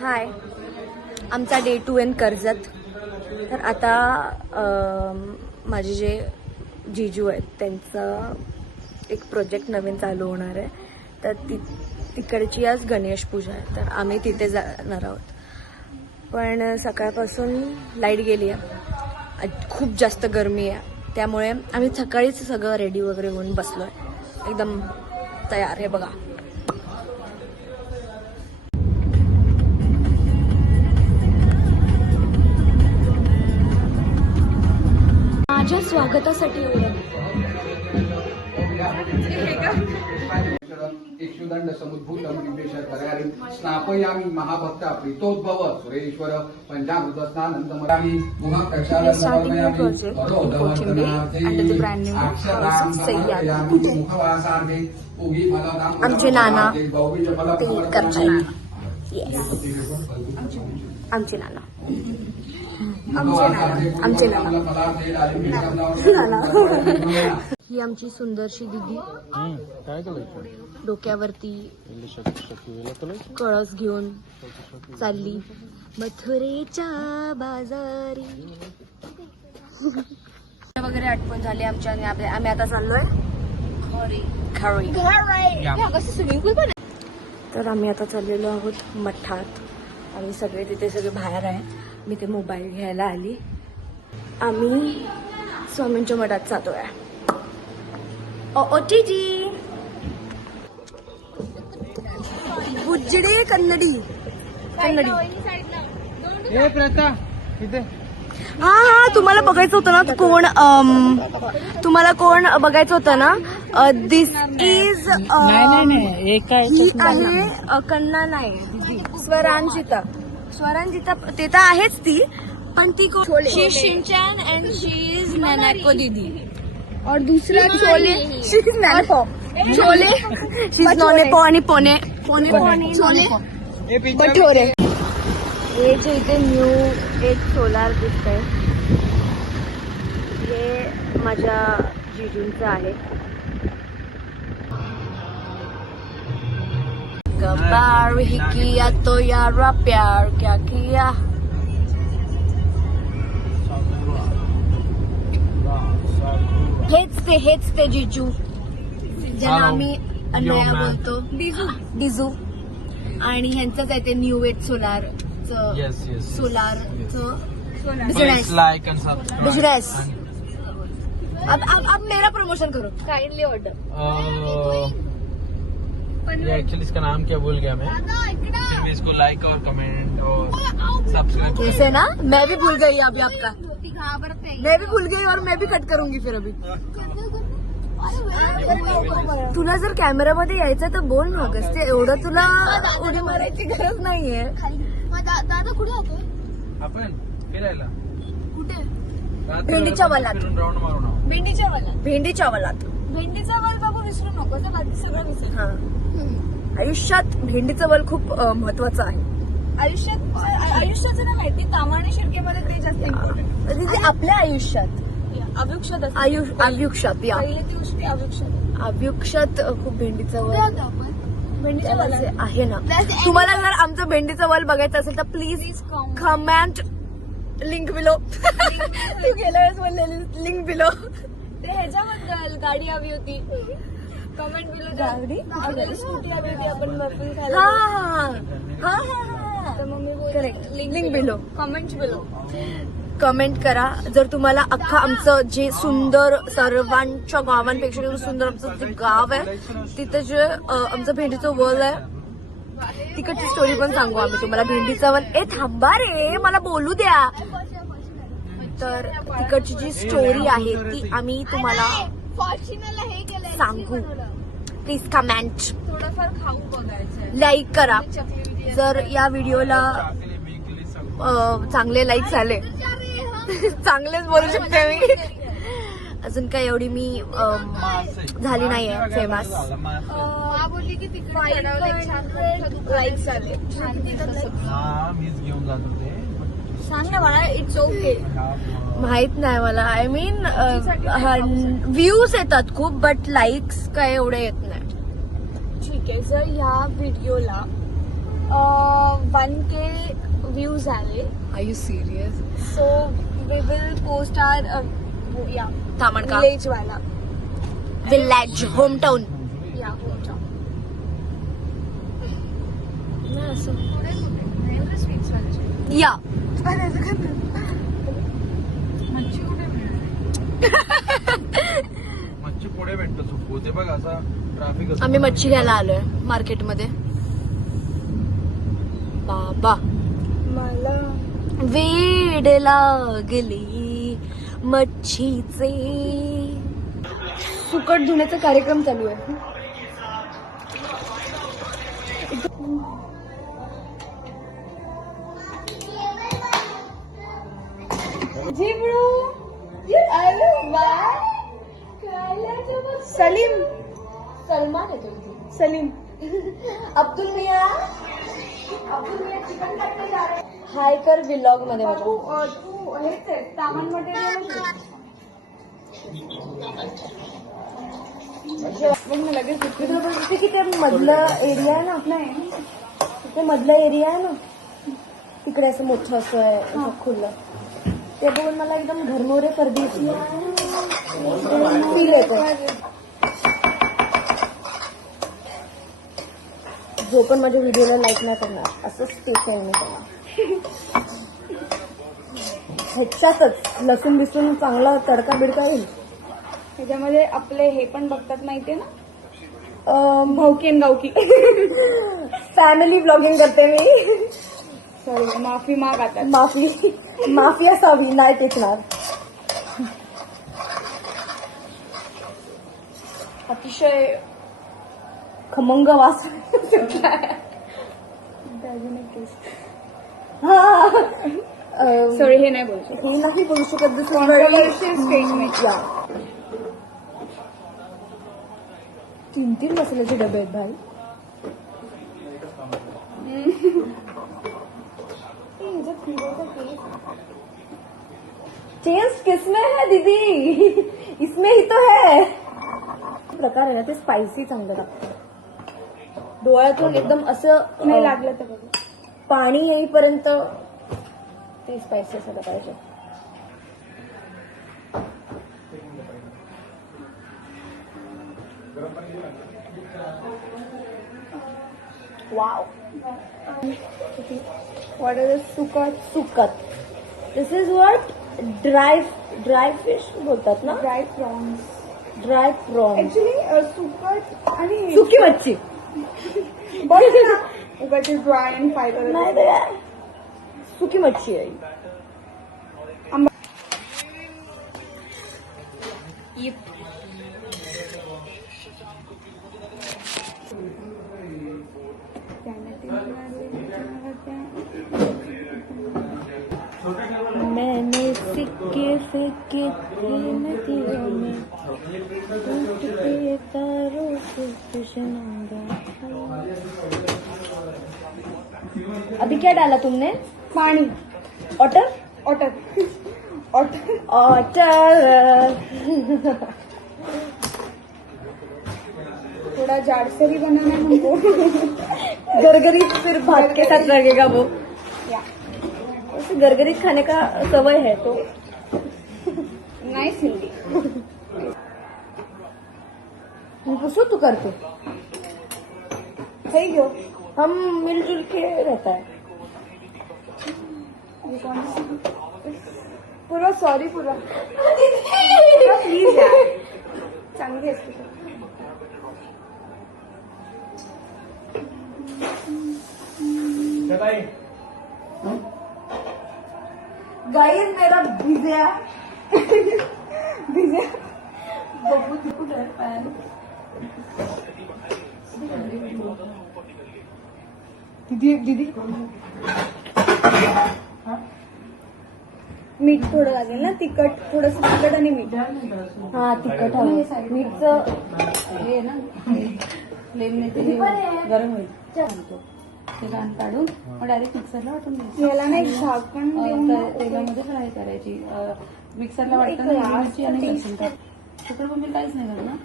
हाय, आमचा day 2 in Karjat. तर आता माझे जे जीजू आहेत त्यांचं एक प्रोजेक्ट नवीन चालू होणार आहे. तर तिकडची आज गणेश पूजा आहे, तर आम्ही तिथे जाणार आहोत. पण सकाळपासून लाईट गेली आहे, खूप जास्त गरमी आहे, त्यामुळे आम्ही सकाळीच सगळं रेडी वगैरे होऊन बसलो आहे, एकदम तयार. हे बघा, माझ्या स्वागतासाठी इक्षुदंड समुद्भूतम दिव्येश करारि स्नापयामि महाभक्त प्रीतोद्भव सुरेश्वर पंचामृत स्नानंदमयामि मुख कक्षाला समर्पयामि मुखवासार्थे उगी फलदाम आमचे नाना ते करतात. आमचे नाना ही आमची सुंदरशी दिदी डोक्यावरती कळस घेऊन चालली मथुरेच्या बाजारी. वगैरे आठवण झाली आमच्या, आणि आम्ही आता चाललोय स्विमिंग पूल. तर आम्ही आता चाललेलो आहोत मठात, आणि सगळे तिथे सगळे बाहेर आहे. मी ते मोबाईल घ्यायला आली. आम्ही स्वामींच्या मठात जातोय. ओटीजी उजडी कन्नडी कन्नडी. हा हा, तुम्हाला बघायचं होतं ना कोण, तुम्हाला कोण बघायचं होतं ना. दिस इज ही आहे कन्ना, नाही स्वरांजिता. स्वरांजिता ते तर आहेच ती, पण ती शी शिंचन अँड शी इज नॅनाको दीदी. और दूसरा छोले, शी इज नॅनाको छोले, शी इज नॉनेपो आणि पोने छोले बठोरे. हे जे इथे न्यू एक सोलार दिसतंय, हे माझ्या जीजूंचं आहे. कबार ही किया तो यारा प्यार क्या किया. हेच ते जीजू ज्यांना आम्ही अन्नया बोलतो, डिझू. आणि ह्यांचंच आहे ते न्यू एज सोलारचं बिजनेस. अब मेरा प्रमोशन करो, काइंडली ऑर्डर. एक्चुअली इसका नाम क्या भूल गया मैं. इसको लाइक और कमेंट और सब्सक्राइब कैसे ना, मैं भी भूल गई अभी आपका. मैं भी भूल गई और मैं भी कट करूंगी फिर अभी. तुला जर कॅमेरामध्ये यायचं तर बोल ना गं, ते एवढं तुला उडी मारायची गरज नाहीये. दादा कुठे जातोय आपण फिरायला? कुठे? भेंडीच्या वलात. राऊंड मारून भेंडीच्या वलात. भेंडीचा वल बाबू विसरू नको, बाकी सगळं विसर. हा, आयुष्यात भेंडीचं वल खूप महत्वाचं आहे. आयुष्याचं नाही माहिती, तामाणे शिर्केमध्ये ते जास्त इम्पॉर्टंट. आपल्या आयुष्यात आयुष्यात या पहिली ती गोष्टी आयुष्यात खूप भेंडीचं वल भेंडीच्या वलात आहे ना. तुम्हाला जर आमचं भेंडीचं वल बघायचं असेल तर प्लीज कमेंट लिंक बिलो. तू गेल्या वेळेस बोललेली लिंक बिलो. ते ह्याच्याबद्दल गाडी हवी होती, कमेंट बिलो. गाडी स्कूटी हवी होती, आपण बर्फी खायला. हा तर मग मी correct, link below. Comments below comment करा जर तुम्हाला अख्खा आमचं जे सुंदर, सर्वांच्या गावांपेक्षा सुंदर आमचं जे गाव आहे तिथं जे आमचं भेंडीचं वल आहे, तिकडची स्टोरी पण सांगू आम्ही तुम्हाला. भेंडीचं वल, ए थांबा रे, मला बोलू द्या. तर तिकडची जी स्टोरी आहे ती आम्ही तुम्हाला सांगू. प्लीज कमेंट, थोडंफार खाऊ बघायचं, लाईक करा. जर या व्हिडिओला चांगले लाईक्स आले, चांगलेच बोलू शकते मी, अजून काय एवढी मी झाली नाहीये फेमस. बोलली की तिकडे लाईक्स आले. मीच घेऊन जात होते. सांग ना मला, इट्स ओके. माहित नाही मला, आय मीन व्ह्यूज येतात खूप, बट लाईक्स काय एवढे येत नाही. ठीक आहे, जर ह्या व्हिडिओला 1K व्ह्यूज आले. Are you serious? So we will post आर या थांबण का? विलेज वाला विलेज होम टाउन. या होमटाउन. या मच्छी पुढे भेटतो सुकू ते बघ असा ट्रॅफिक असतो. आम्ही मच्छी घ्यायला आलोय मार्केटमध्ये. बाबा मला वेड लागली मच्छीचे. फुकट धुण्याचा कार्यक्रम चालू आहे. झिब्रू अरे वाह. सलीम सलमान येतो. सलीम अब्दुल मिया हाय कर व्लॉग मध्ये माझ्या. तू हेच आहे सामान मटेरियल लगेच तिथे मधलं एरिया आहे ना आपलं, तिथे मधला एरिया आहे ना, तिकडे असं मोठं असं आहे असं खुलं. ते बघून मला एकदम घरमोरे परदेशी फील येतो. जो पण माझ्या व्हिडिओला लाईक नाही करणार असंच स्पेस आहे मी त्याला. ह्याच्यातच लसूण बिसून चांगला तडका बिडका येईल. त्याच्यामध्ये आपले हे पण बघतात माहितीये ना, भाऊकी आणि गावकी. फॅमिली ब्लॉगिंग करते मी. सॉरी माफी माग आता. माफी असावी, नाही टेकणार. अतिशय खमंग वास. सॉरी हे नाही बोलू शकत. हे नाही बोलू शकत. Controversial statement. या 3 मसाल्याचे डबे आहेत भाई. टेस्ट किसमें है दीदी? इसमें ही तो है. प्रकार आहे ना ते स्पायसी चांगलं लागतं. डोळ्यातून एकदम असं नाही लागलं तर बघू. पाणी येईपर्यंत ते स्पायसी असायला पाहिजे. वाव. What is सुकट? सुकत. This is what dry fish बोलतात ना. Dry prawns. Dry prawn. Actually सुकट आणि सुकी मच्छी. बघ ना उगाची ड्राय अँड फायबर. नाही ते काय, सुकी मच्छी आहे. मैंने सिक्के फेंके थे नदियों में, टूट के तारों से खुशनुमा. अभी क्या डाला तुमने? पाणी. ऑटर. ऑटर. ऑटर. ऑटर. थोड़ा जाड़सरी बनाना है हमको. गरगरीत फिर भात के साथ लगेगा वो. या उसे गरगरीत खाने का सवय है तो. नाइस हिंदी. पूछो तू करते. सही हो, हम मिलजुल के रहता है. पूरा सॉरी पूरा प्लीज यार. चांगली असते. गाइस मेरा भिजया भिजे. बबू तिकू डर पाया. दीदी मीठ थोडं लागेल ना. तिखट थोडस तिखट आणि मीठ. हा तिखट हवं. मीठचं हे ना फ्लेम गरम होईल. ते घाण काढून डायरेक्ट मिक्सरला वाटून द्यायची. याला नाही झाकण देऊन तेलामध्ये फ्राय करायची. मिक्सरला वाटताना मिरची आणि लसूण टाक. तिखट मम्मी काहीच नाही करणार.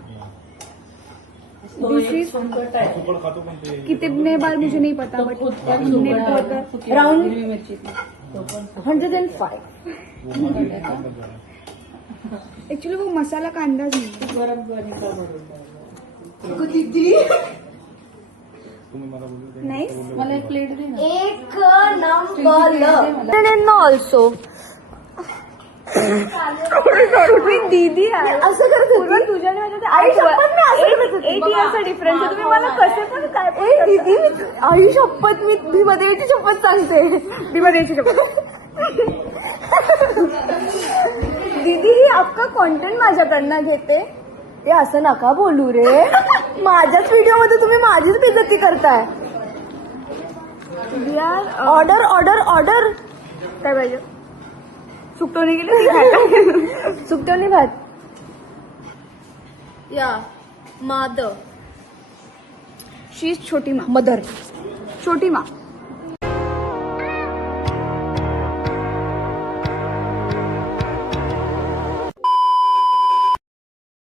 दिस इज कितने बार मुझे नहीं पता बट राउंड 105. एक्चुअली वो मसाला का अंदाज नहीं नाही मला एक प्लेट दे ना. एक नंबर ऑल्सो दीदी आहे असं करत होती तुझ्या आणि माझ्या आई शपथ मी असं करत होती. 8 इयर्सचा डिफरन्स आहे तुम्ही मला कसे पण काय पण ए दीदी आई शपथ मी भीमदेवीची शपथ सांगते. भीमादेवीची शपथ दीदी ही आपका कॉन्टेंट माझ्याकडनं घेते. हे असं नका बोलू रे. माझ्याच व्हिडिओ मध्ये तुम्ही माझीच बेइज्जती करताय. Order order order. काय पाहिजे सुकटवणी गेली सुकटवणी भात. या माद शी इज छोटी माँ मदर. छोटी माँ